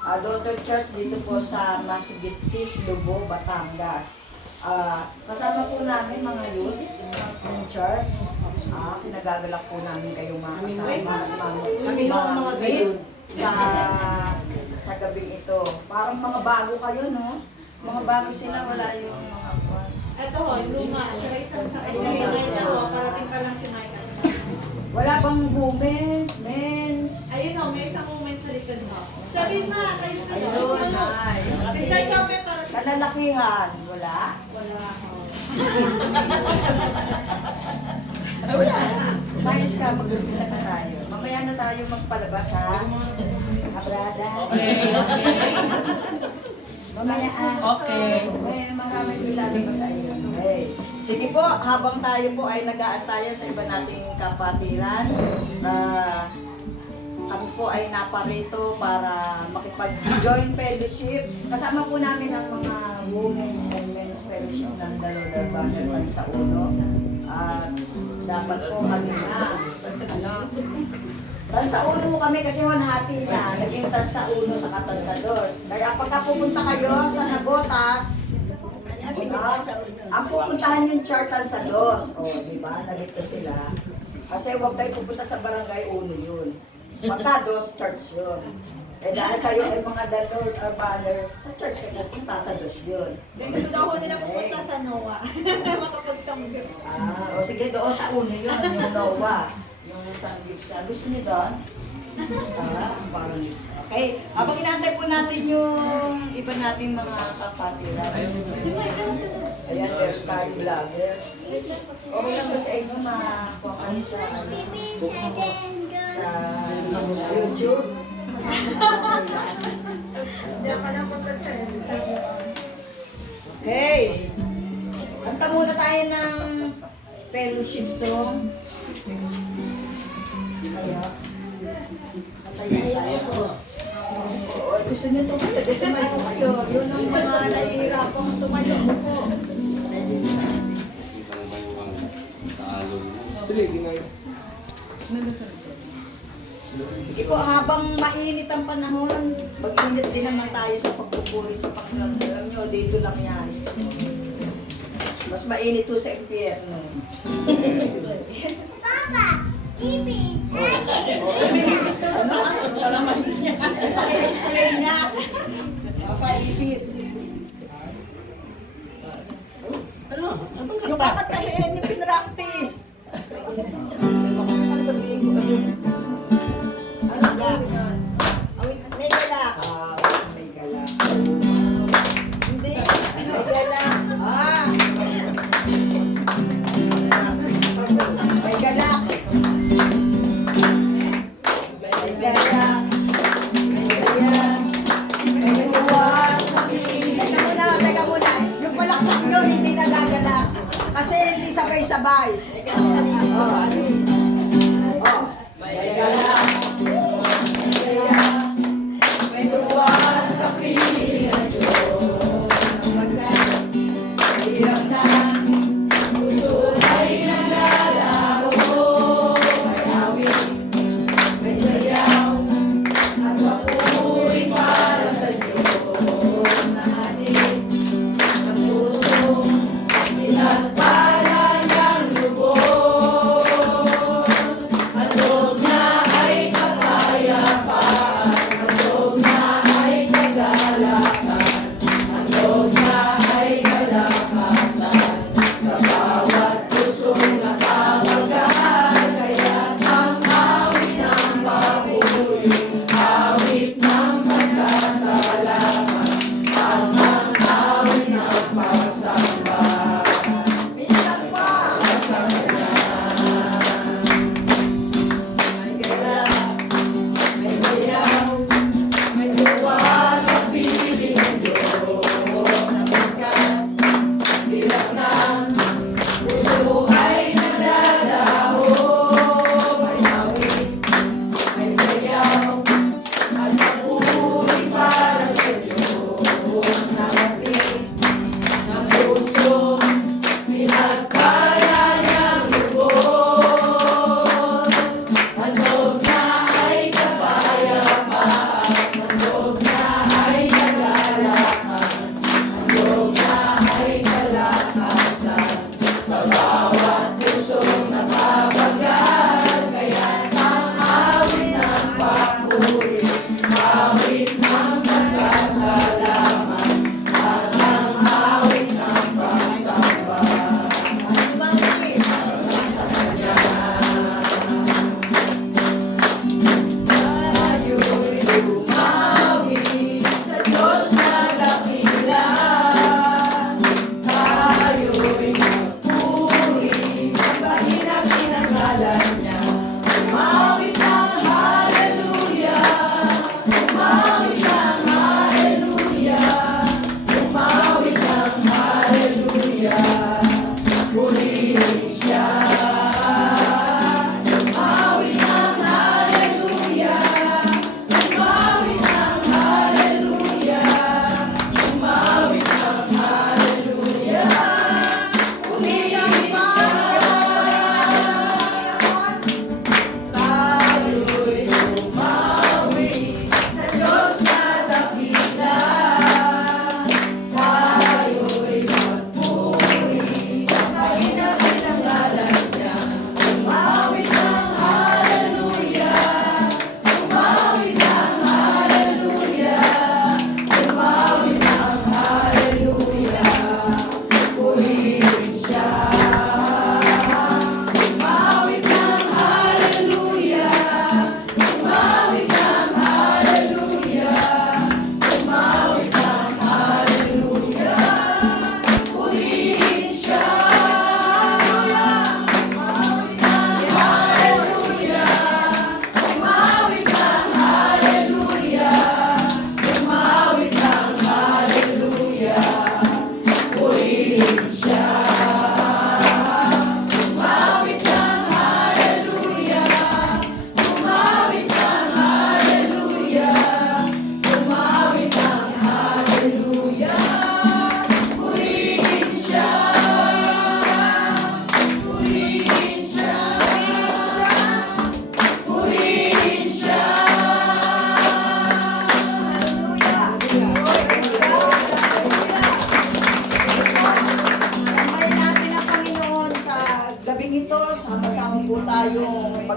Daughter Church dito po sa Masgitsit, Lubo, Batangas. Kasama po namin mga youth ng church. Pinagagalak po namin kayong mga kasama. Kami mga youth sa gabing ito. Parang mga bago kayo, no? Mga bago sila, wala yung mga kwan. Ito ho, luma. Sa Micah ho, parating pa lang si Micah. Wala bang women's, men's? Ayun ho, may isang moment sa likod ho. Sabihin ma, kayo sa Ayun, ay. Sister Chope, parating. Kalalakihan, wala? Wala ho. Wala. Mayos ka, mag-umpisa na tayo. Mamaya na tayo magpalabas, ha? Abrada. Okay. Mamaya, Okay. May maraming ilalabas sa iyo. Okay. Sige po, habang tayo po ay nag-aantaya sa iba nating kapatiran, kami po ay naparito para makipag-join fellowship. Kasama po namin ang mga women's and men's fellowship ng Dalodar Banner Tansa Uno. At dapat po kami na, Tansa Uno kami kasi hati na, naging Tansa Uno sa Tansa Dos. Kaya pagka pupunta kayo sa Nagotas, ang pupuntahan yung chartan sa Dos. O, di ba? Nalito sila. Kasi huwag kayo pupunta sa barangay Uno yun. Pagka Dos, church yun. Eh dahil kayo ay mga Lord or Banner, sa church kayo pupunta sa Dos yun. Gusto daw ho nila pupunta sa Noah. Makapag-samgyups. O sige, doon sa Uno yun, yung Noah. Yung isang gifts siya. Gusto niyo doon? Parang lista. Okay, habang inaantay po natin yung iba nating mga kapatiran. Si Micah nasa na. Ayan, there's time vlogger. Okay lang ba sa inyo kung ano sa YouTube? Okay. Kanta muna tayo ng fellowship song. Gusto niyo tumayo, di tumayo kayo. Yun ang mga nahihirapang tumayo po. Sige po, habang mainit ang panahon, mag-init din naman tayo sa pagpupuri sa Panginoon. Alam nyo, dito lang yan. Mas mainit to sa impyerno. Papa, Bibi. Gusto sa taas. Wala man niya. I-explain niya. Papaipit. Ano? Anong Yung kanta? kakatahin, yung pinractice. Ano sabihin ko? Ano lang yun? May galak. May galak. Hindi. May galak. May galak. May galak. May saya. May luwas. Teka muna. Yung palakpak nyo, hindi nagagalak. Kasi hindi sabay-sabay. Kasi kanina ko ano eh. May galak. May saya. May luwas sa piling ng Diyos. Hirap na. Puso ay nalalago. May hawig. May sayaw. At papuri para sa Diyos na ating ng puso. Pinagpala ng lubos. Ang loob na ay kapayapaan. Ang loob na ay kagalakan. Ang loob na ay kalakasan. Sa bawat pusong nakawagan. Kaya ang awit ng papuri, awit ng pasasalamat, ang awit ng pasamba. Minsan pa! Sa Kanya. May galak, may sayaw, may tuwa sa piling ng Diyos. Sapagkat hirap lang, puso ay nalalaho. May hawig, may sayaw, at papuri para sa Diyos na ating ng puso. Pinagpala ng lubos. Ang loob na ay kapayapaan. Ang loob na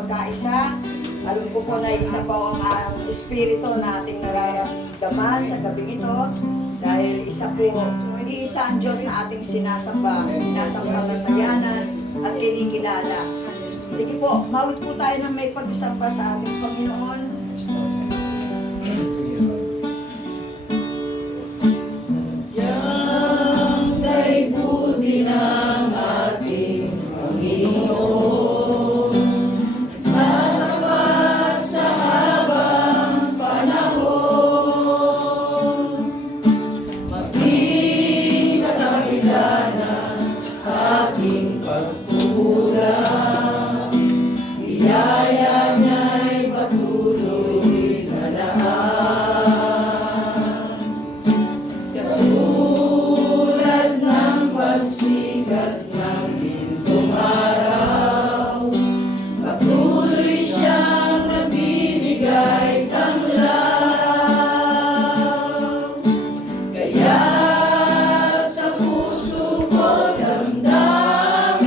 magkaisa. Alam ko po na isa po ang espiritu na ating nararamdaman sa gabing ito. Dahil isa ang Diyos na ating sinasamba, sinasambalatyanan at kinikilala. Sige po, mawit po tayo ng may pagsamba sa ating Panginoon. Sadyang kay buti ng ating Panginoon, matapat sa habang panahon, maging sa kabila ng ating pagkukulang, biyaya niya'y patuloy na daan. Katulad ng pagsikat ng gintong araw, patuloy siyang nabibigay tanglaw. Kaya sa puso ko damdamin,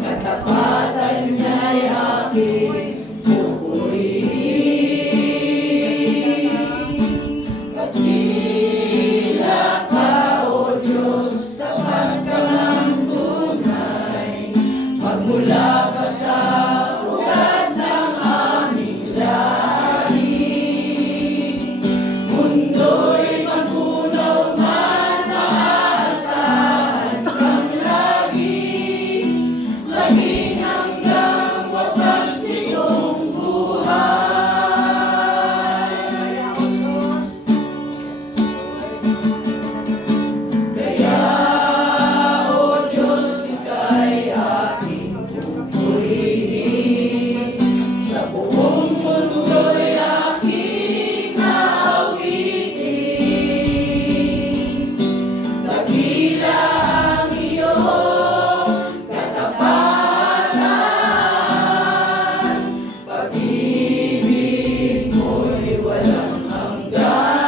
katapatan niya'y aking pupurihin. Dakila ka, O Diyos, tapat ka ng tunay, magmula ka sa ugat ng aming lahi. Mundo'y magunaw man, maaasahan kang lagi, maging hanggang wakas nitong buhay. Kaya, O Diyos, ika'y aking pupurihin, sa buong mundo'y aking aawitin. Dakila ang iyong katapatan, pag-ibig mo'y walang hanggan.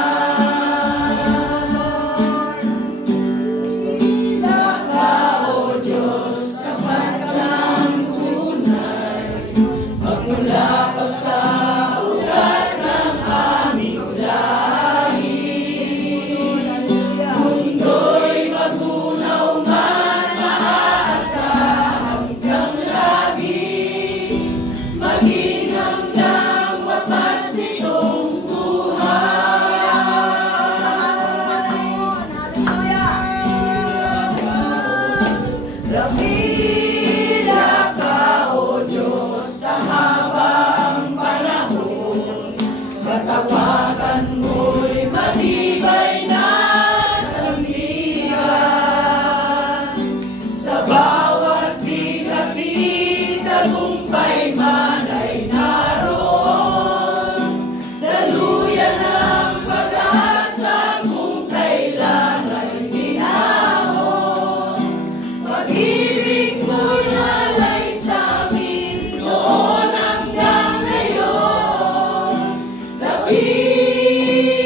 Dakila ka, O Diyos, tapat ka ng tunay, magmula ka sa ugat ng aming lahi. Mundo'y magunaw man, maaasahan kang lagi, maging hanggang wakas nitong buhay. Dakila ka, O Diyos, sa habang panahon, katapatan mo'y matibay na sandigan. Sa bawat ligapi, tagumpay man ay naroon, daluyan ang pag-asa kung kailan ay minahon. Pag-ibig mo'y halay sa amin noon hanggang ngayon. Dakila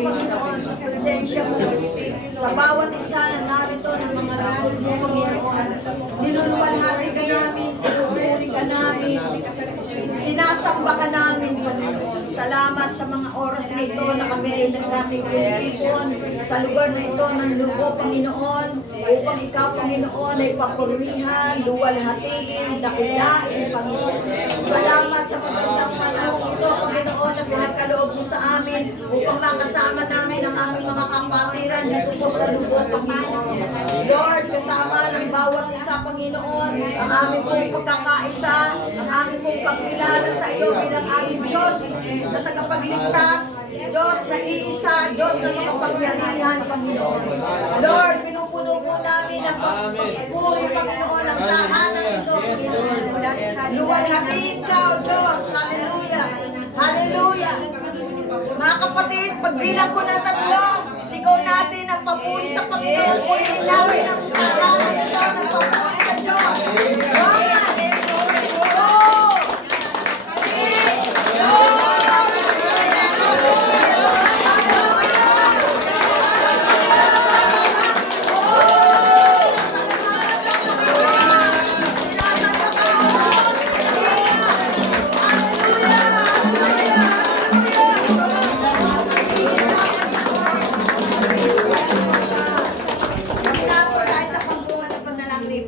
Panginoon, sa presensya mo, sa bawat isa na narito ng mga lingkod mo, Panginoon. Niluluwalhati ka namin, pinupuri ka namin, sinasamba ka namin, Panginoon. Salamat sa mga oras na ito na kami ay nagkatipon sa lugar na ito ng lubo, Panginoon, upang ikaw, Panginoon, ay papurihan, luwalhatiin, dakilain, Panginoon. Salamat sa magandang panahon ito, Panginoon, na pinagkaloob mo sa amin upang makasama namin ang aming mga kapatiran dito po sa lubo, Panginoon. Lord, kasama ng bawat isa, Panginoon, ang aming pong pagkakaisa, ang aming pong pagkilala sa iyo bilang aming Diyos na tagapagligtas, Diyos na iisa, Diyos na makapangyarihan, Panginoon. Lord, pinupuno po namin ang pagpuri, Panginoon, ang tahanan ito, Panginoon. Luwalhatiin ka, O Diyos. Hallelujah. Hallelujah. Mga kapatid, pagbilang ko ng 3, sigaw natin ang papuri sa Panginoon. Purihin natin ang tahanan ito ng papuri sa Diyos. 1, 2, 3.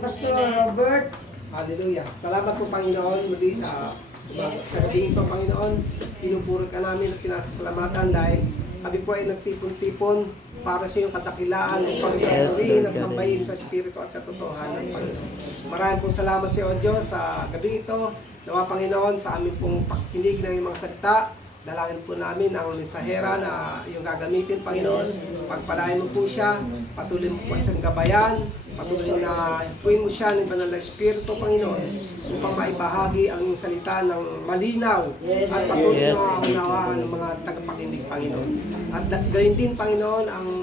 Pastor Robert. Hallelujah. Salamat po Panginoon muli sa gabi ito, Panginoon. Pinupuri ka namin at pinasasalamatan dahil kami po ay nagtipon-tipon para sa iyong kadakilaan upang isasurihin at sambahin sa Espiritu at katotohanan, Panginoon. Maraming pong salamat sa iyo, O Diyos, sa gabi ito. Nawa, Panginoon, sa aming pong pakikinig ng iyong mga salita. Dalangin po namin ang mensahera na iyong gagamitin, Panginoon. Pagpalain mo po siya, patuloy mo po siyang gabayan, patuloy na puin mo siya ng banal na Espiritu, Panginoon, upang maibahagi ang iyong salita ng malinaw at patuloy na maunawaan ng mga tagapakinig, Panginoon. At gayon din, Panginoon, ang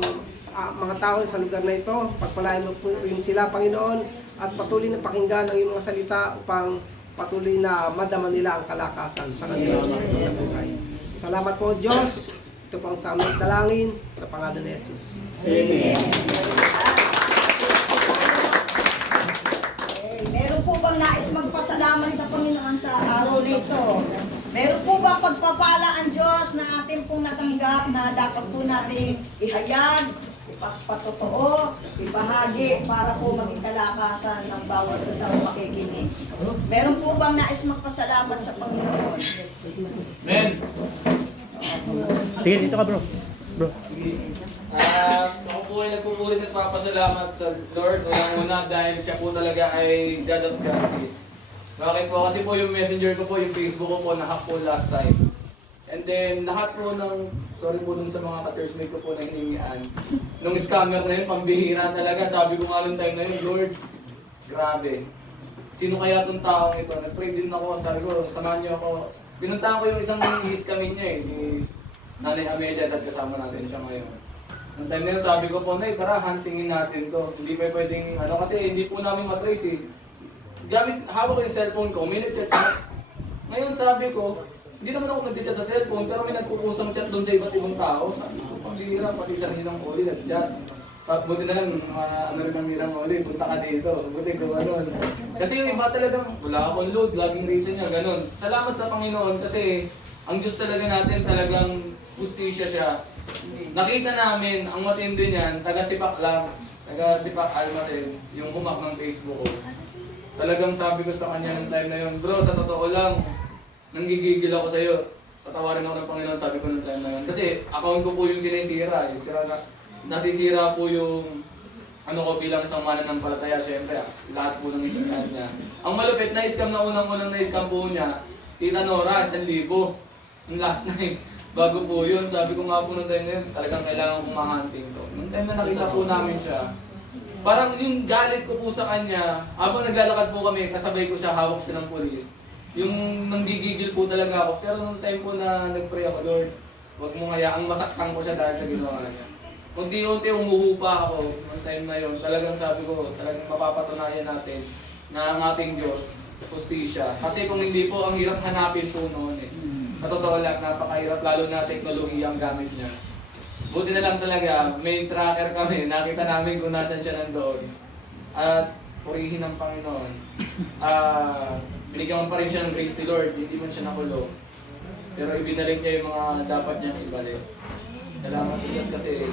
mga tao sa lugar na ito, pagpalain mo po rin sila, Panginoon, at patuloy na pakinggan ang iyong mga salita upang patuloy na madama nila ang kalakasan sa kanilang mga buhay. Salamat po, Diyos. Ito pang sa aming dalangin sa pangalan ni Jesus. Amen. Meron po bang nais magpasalamat sa Panginoon sa araw na ito? Meron po bang pagpapala ang Diyos na atin pong natanggap na dapat po natin ihayag, ipatotoo, ibahagi para po maging kalakasan ng bawat isang makikinig? Meron po bang nais magpasalamat sa Panginoon? Men, Sige, dito ka bro. Bro. ako po ay nagpupuri at nagpapasalamat sa Lord. Unang-una dahil siya po talaga ay God of Justice. Bakit po? Kasi po yung messenger ko po, yung Facebook ko po, nahack po last time. And then, lahat po ng, sorry po dun sa mga ka-churchmate ko po na hiningian. Nung scammer na yun, pambihira talaga. Sabi ko nga nung time na yun, Lord, grabe. Sino kaya itong taong ito? Nag-pray din ako, sabi ko, samahan niyo ako. Pinuntahan ko yung isang i-scamin niya si Nanay Amelia, at kasama natin siya ngayon. Nung time na yun, sabi ko po, Nay, tara, huntingin natin to. Hindi pa pwedeng, kasi hindi po namin matrace eh. Gamit, hawak ko yung cellphone ko, may nag-chat na. Ngayon sabi ko, hindi naman ako nag-chat sa cellphone, pero may nagkukusang chat doon sa iba't ibang tao. Sabi ko, pambihira, pati sa nilang uli, nag-chat. Buti na lang, rin ang nilang uli, punta ka dito. Buti ko, Kasi yung iba talagang, wala akong load, laging reason niya, ganun. Salamat sa Panginoon kasi ang Diyos talaga natin, talagang justisya siya. Nakita namin, ang matindi niyan, taga-Sipak lang, taga-Sipak Almacen, yung humak ng Facebook ko. Talagang sabi ko sa kanya ng time na yun, bro, sa totoo lang, nanggigigil ako sa'yo. Tatawarin ako ng Panginoon, sabi ko ng time na yun. Kasi account ko po yung sinisira, nasisira po yung ko bilang isang mananampalataya, syempre, lahat po ng itinyan niya. Ang malupit na scam na unang-unang na-scam po niya, Tita Nora, 1,000. Yung last time. Bago po yun, sabi ko nga po nung time na yun, talagang kailangan kong ma-hunting to. Nung time na nakita po namin siya, parang yung galit ko po sa kanya, habang naglalakad po kami, kasabay ko siya, hawak siya ng polis. Yung nanggigigil po talaga ako, pero nung time po na nag-pray ako, Lord, huwag mo hayaang masaktan ko siya dahil sa ginawa niya. Unti-unti umuhupa ako nung time na yun, talagang sabi ko, talagang mapapatunayan natin na ang ating Diyos, justisya. Kasi kung hindi po, ang hirap hanapin po noon eh. Matotoo lang, napakahirap, lalo na teknolohiya ang gamit niya. buti na lang talaga, may tracker kami, nakita namin kung nasan siya nandoon. At purihin ng Panginoon. Binigyan pa rin siya ng grace ni Lord, hindi man siya nakulong. Pero ibinalik niya yung mga dapat niyang ibalik. Salamat sa Diyos kasi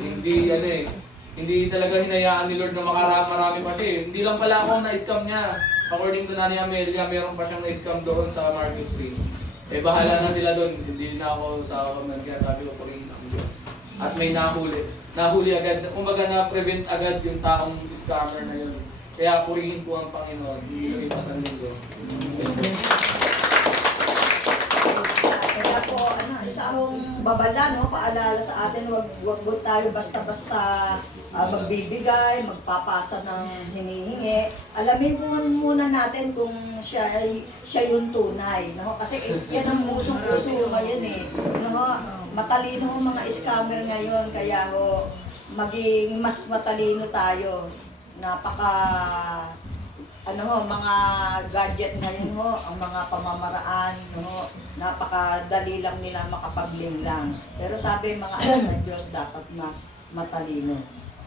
hindi talaga hinayaan ni Lord na marami pa siya eh. Hindi lang pala ako na-scam niya. According to Nani Amelia, meron pa siyang na-scam doon sa marketplace. Eh bahala na sila doon, hindi na ako sa comment, kaya sabi ko purihin ang Diyos. At may nahuli agad, kumbaga na-prevent agad yung taong scammer na yun. Kaya purihin po ang Panginoon, hindi lang ipasan linggo. Kaya po, isa akong babala, no? Paalala sa atin, wag tayo basta-basta magbibigay, magpapasa ng hinihingi. Alamin po muna natin kung siya yung tunay, no? Kasi yan ang musong-puso ngayon eh, no? Matalino ang mga scammer ngayon, kaya maging mas matalino tayo. Mga gadget ngayon ang mga pamamaraan, napakadali lang nila makapaglinlang. Pero sabi mga anak ng Diyos, dapat mas matalino.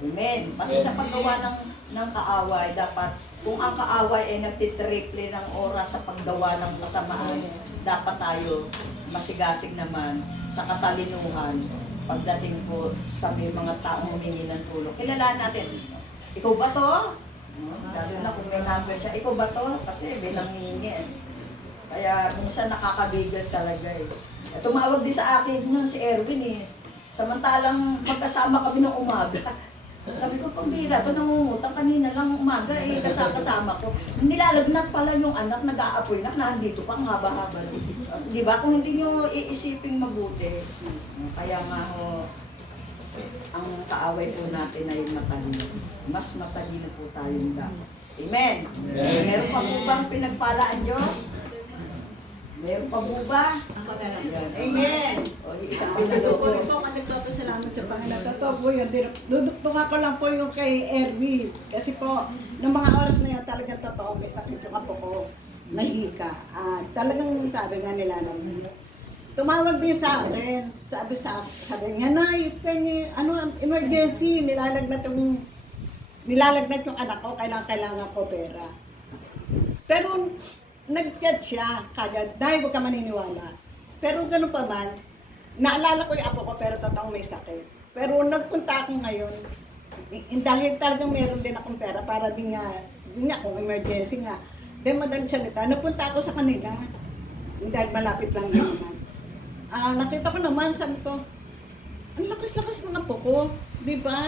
Amen. Pati sa paggawa ng kaaway, dapat, kung ang kaaway ay nagtitriple ng oras sa paggawa ng kasamaan, dapat tayo masigasig naman sa katalinuhan pagdating po sa may mga taong humingi ng tulong. Kilalaan natin, ikaw ba to? Lalo na kung may number siya, ikaw ba to? Kasi bilang hihingi. Kaya minsan nakakabigil talaga eh. Tumawag din sa akin nun si Erwin eh. Samantalang magkasama kami ng umaga. Sabi ko, pambira, ito nangungutang kanina lang umaga eh, kasama ko. Nilalagnat pala yung anak, nag-aapoy na, nandito pa, ang haba-haba. Di ba? Kung hindi nyo iisipin mabuti, kaya nga ang kaaway po natin ay matalino. Mas matalino po tayong dapat. Amen! Meron pa po bang pinagpalaan Diyos? Meron pa po ba? Ako na lang. Yan. Amen! O, isang pinaloko. Ito ang nagpapasalamat sa Panginoon. Totoo po yun. Duduktungan ko lang po yung kay Erwin. Kasi po, noong mga oras na yan, talagang totoo, may sakit yung apo ko. Nahika. Talagang sabi nga nila naman. Tumawag din sa akin. Sabi niya, Nay, emergency, nilalagnat yung anak ko, kailangan ko pera. Pero, nag-chat siya kagad, dahil huwag ka maniniwala. Pero ganun pa man, naalala ko yung apo ko, pero totoong may sakit. Pero nagpunta ako ngayon, dahil talagang meron din akong pera, para din nga kung emergency nga. Dahil madaling salita, napunta ako sa kanila, dahil malapit lang din naman. Nakita ko naman, sabi ko, ang lakas-lakas ng apo ko, di ba?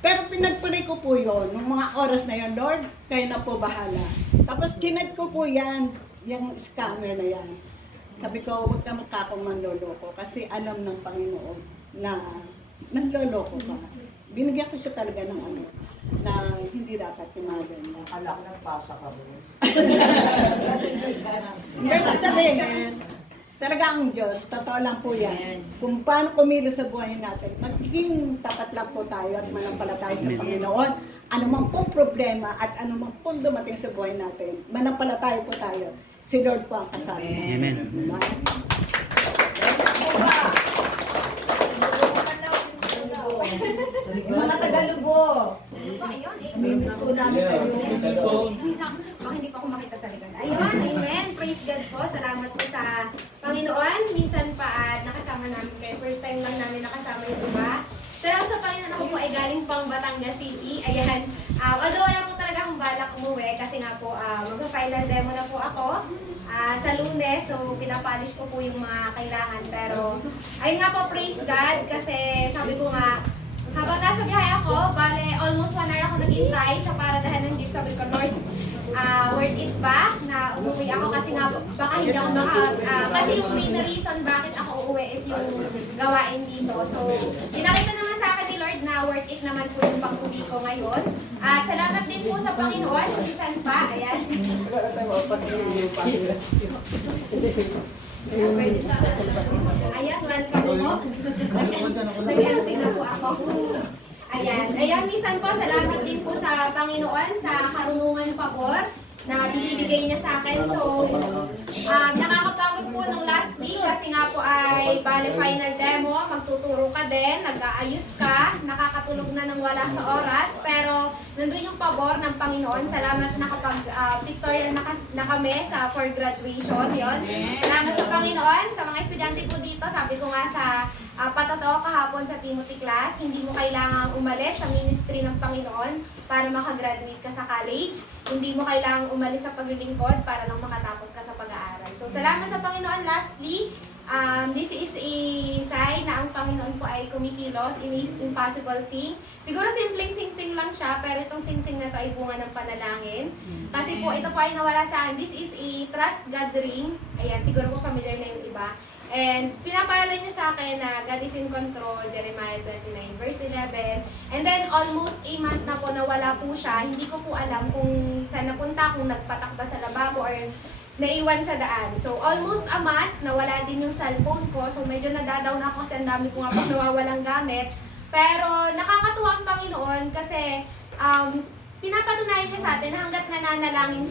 Pero pinagpray ko po yun, nung mga oras na yun, Lord, kayo na po bahala. Tapos kinat ko po yan, yung scammer na yan. Sabi ko, huwag ka makakong manloloko kasi alam ng Panginoon na nanloloko ka. Binigyan ko siya talaga ng na hindi dapat yung mga ganyan. Alam ko nagpasa ka mo. Hindi ko sabihin, talaga ang Diyos, totoo lang po yan. Kung paano kumilos sa buhay natin, magiging tapat lang po tayo at manampalataya sa Panginoon. Ano man pong problema at ano man pong dumating sa buhay natin, manampalataya po tayo. Si Lord po ang kasama. Amen. Mga Tagalubo. Miss po namin kayo. Baka hindi pa ako makita sa likod. Ayun, amen. Praise God po. Salamat po sa Panginoon. Minsan pa nakasama namin kayo. First time lang namin nakasama yung iba. Salamat sa Panginoon, ako po ay galing pang Batangas City. Ayan. Although wala po talaga akong balak umuwi kasi nga po mag-final demo na po ako sa Lunes. So pinapolish ko po yung mga kailangan. Pero ayun nga po, praise God. Kasi sabi ko nga, habang nasa biyahe ako, bale almost 1 hour ako naghintay sa paradahan ng jeep. Sabi ko, Lord, worth it ba na umuwi ako kasi nga baka hindi ako kasi yung main reason bakit ako uuwi is yung gawain dito. So, pinakita naman sa akin ni Lord na worth it naman po yung pag-uwi ko ngayon. At salamat din po sa Panginoon, minsan pa, ayan. Ayan, welcome po. Nag-iasing na po ako. Ayan, minsan po, salamat din po sa Panginoon sa karunungan pabor na binibigay niya sa akin. So, nakakapagod po nung last week kasi kasi nga po ay bale final demo, magtuturo ka din, nag-aayos ka, nakakatulog na ng wala sa oras, pero nandun yung pabor ng Panginoon. Salamat na nakapag pictorial na kami for graduation, yon. Salamat sa Panginoon, sa mga estudyante po dito, sabi ko nga sa patotoo kahapon sa Timothy class, hindi mo kailangang umalis sa ministry ng Panginoon para makagraduate ka sa college. Hindi mo kailangang umalis sa paglilingkod para lang makatapos ka sa pag-aaral. So, salamat sa Panginoon. Lastly, this is a sign na ang Panginoon po ay kumikilos in a impossible thing. Siguro simpleng sing-sing lang siya, pero itong sing-sing na to ay bunga ng panalangin. Kasi po, ito po ay nawala sa akin. This is a trust gathering. Ayan, siguro po familiar na yung iba. And pinapaalala niya sa akin na God is in control, Jeremiah 29 verse 11. And then almost a month na po nawala po siya. Hindi ko po alam kung saan napunta, kung nagpatakba sa lababo or naiwan sa daan. So almost a month, nawala din yung cellphone ko. So medyo nadadaw na ako kasi ang dami ko nga po nawawalang gamit. Pero nakakatuwa ang Panginoon kasi pinapatunayan niya sa atin na hanggat nananalangin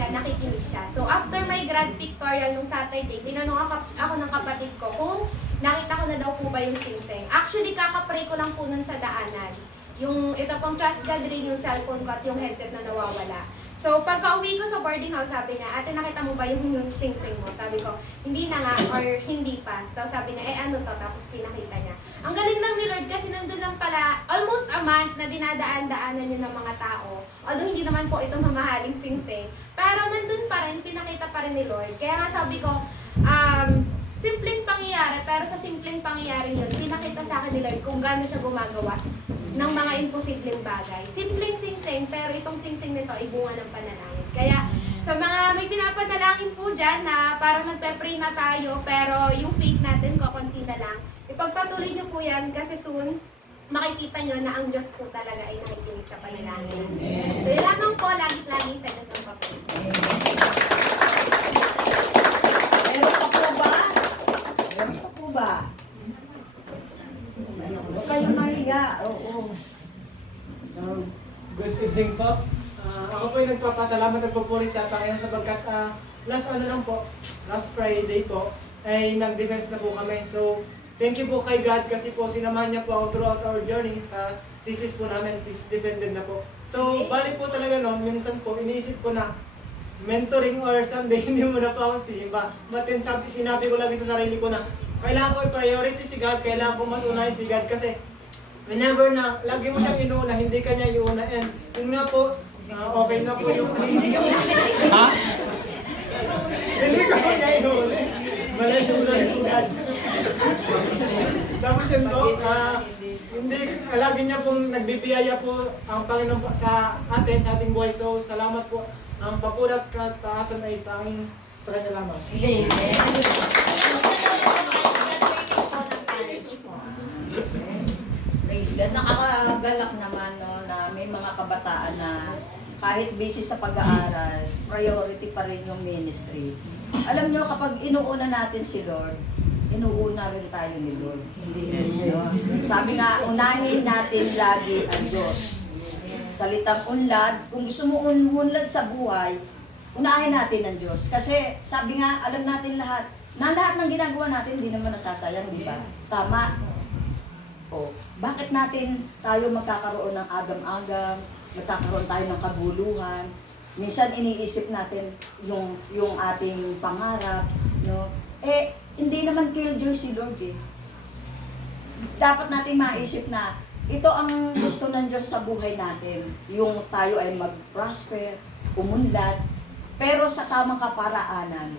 ka, nakikinig siya. So, after my grad pictorial nung Saturday, tinanong ako ng kapatid ko kung nakita ko na daw po ba yung sing-sing. Actually, kakapray ko lang po nun sa daanan. Yung ito pong trust gathering, yung cellphone ko at yung headset na nawawala. So, pagka uwi ko sa boarding house, sabi niya, ate, nakita mo ba yung sing-sing mo? Sabi ko, hindi na nga, or hindi pa. Tapos sabi niya, ano to? Tapos pinakita niya. Ang galing lang ni Lord kasi nandun lang pala, almost a month na dinadaan-daanan niya ng mga tao. Although hindi naman po ito mamahaling sing-sing. Pero nandun pa rin, pinakita pa rin ni Lord. Kaya nga sabi ko, simpleng pangyayari, pero sa simpleng pangyayari yun, pinakita sa akin ni Lord kung gaano siya gumagawa ng mga imposibleng bagay. Simpleng sing-sing, pero itong sing-sing nito ay bunga ng panalangin. Kaya sa mga may pinapanalangin po dyan na parang nagpe-pray na tayo, pero yung faith natin, kukunti na lang. Ipagpatuloy niyo po yan kasi soon, makikita nyo na ang Diyos po talaga ay nakikinig sa panalangin. So yun lamang po, lagi-lagi sa Diyos ang papel. Meron pa po ba? Meron pa po ba? Huwag kayong mahiga. Oo. Good evening po. Ako po ay nagpapasalamat at pupuri sa Panginoon sapagkat last Friday po ay nag-defense na po kami. So, thank you po kay God kasi po sinamahan niya po ako throughout our journey sa thesis po namin. Thesis defended na po. So, bali po talaga minsan po iniisip ko na mentoring or Sunday, hindi mo na po ako sisimba. But then sinabi ko lagi sa sarili ko na kailangan ko i-priority si God, kailangan ko matunayan si God kasi whenever na, lagi mo siyang inuuna, hindi ka niya iuna. And yun nga po, okay na po yung... Ha? Hindi ko niya inuuna. Malayo na yung God. Tapos yun po, hindi, lagi niya pong nagbibiyaya po ang Panginoon po sa atin, sa ating buhay. So, salamat po. Ang papulat kataasan ay sa amin, sa kanya lamang. Praise God. Nakakagalak naman na may mga kabataan na kahit busy sa pag-aaral, priority pa rin yung ministry. Alam nyo, kapag inuuna natin si Lord, inuuna rin tayo ni Lord. No? Sabi nga, unahin natin lagi ang Diyos. Salitang unlad, kung gusto mo unlad sa buhay, unahin natin ang Diyos. Kasi sabi nga, alam natin lahat, na lahat ng ginagawa natin, hindi naman nasasayang, di ba? Tama. O, bakit natin tayo magkakaroon ng agam-agam, magkakaroon tayo ng kabuluhan? Minsan iniisip natin yung ating pangarap, no? Hindi naman killjoy si Lord eh. Dapat natin maisip na ito ang gusto ng Diyos sa buhay natin. Yung tayo ay mag-prosper, umunlad, pero sa tamang kaparaanan.